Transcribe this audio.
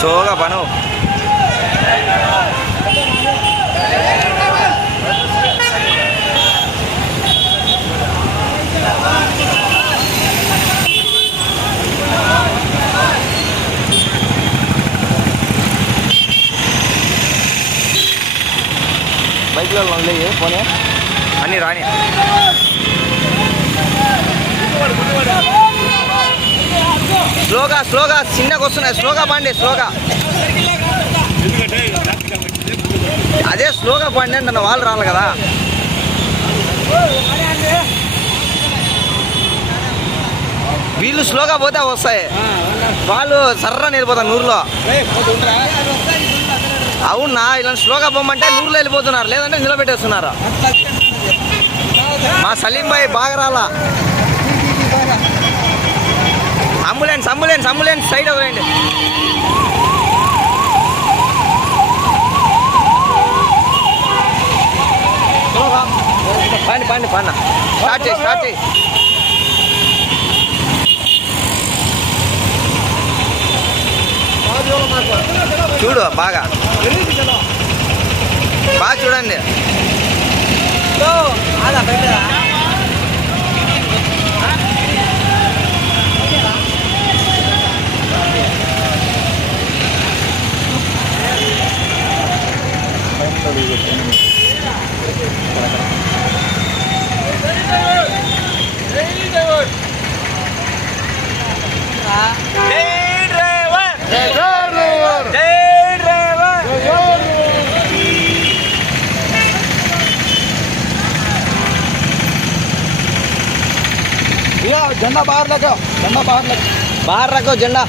சோகா பனு. பைக்கில் வரலாம் இல்லையே போனேன் அண்ணி ராணி. స్లోగా చిన్నగా వస్తున్నాయి. స్లోగా పండి స్లోగా. అదే స్లోగా పండి అంటే వాళ్ళు రాలి కదా. వీళ్ళు స్లోగా పోతే వస్తాయి. వాళ్ళు సర్రా వెళ్ళిపోతారు నూరులో. అవునా? ఇలా స్లోగా పోమంటే నూరులో వెళ్ళిపోతున్నారు. లేదంటే నిలబెట్టేస్తున్నారు. మా సలీం భాయ్ బాగా రాలా. అంబులెన్స్ అంబులెన్స్ అంబులెన్స్ సైడ్ అవ్వండి పండి పండి పన్న స్టార్ట్ చేయి స్టార్ట్ చేయి. చూడు బాగా. బాగా చూడండి. झंडा बाहर लगा झंडा बाहर लगा बाहर रखो। झंडा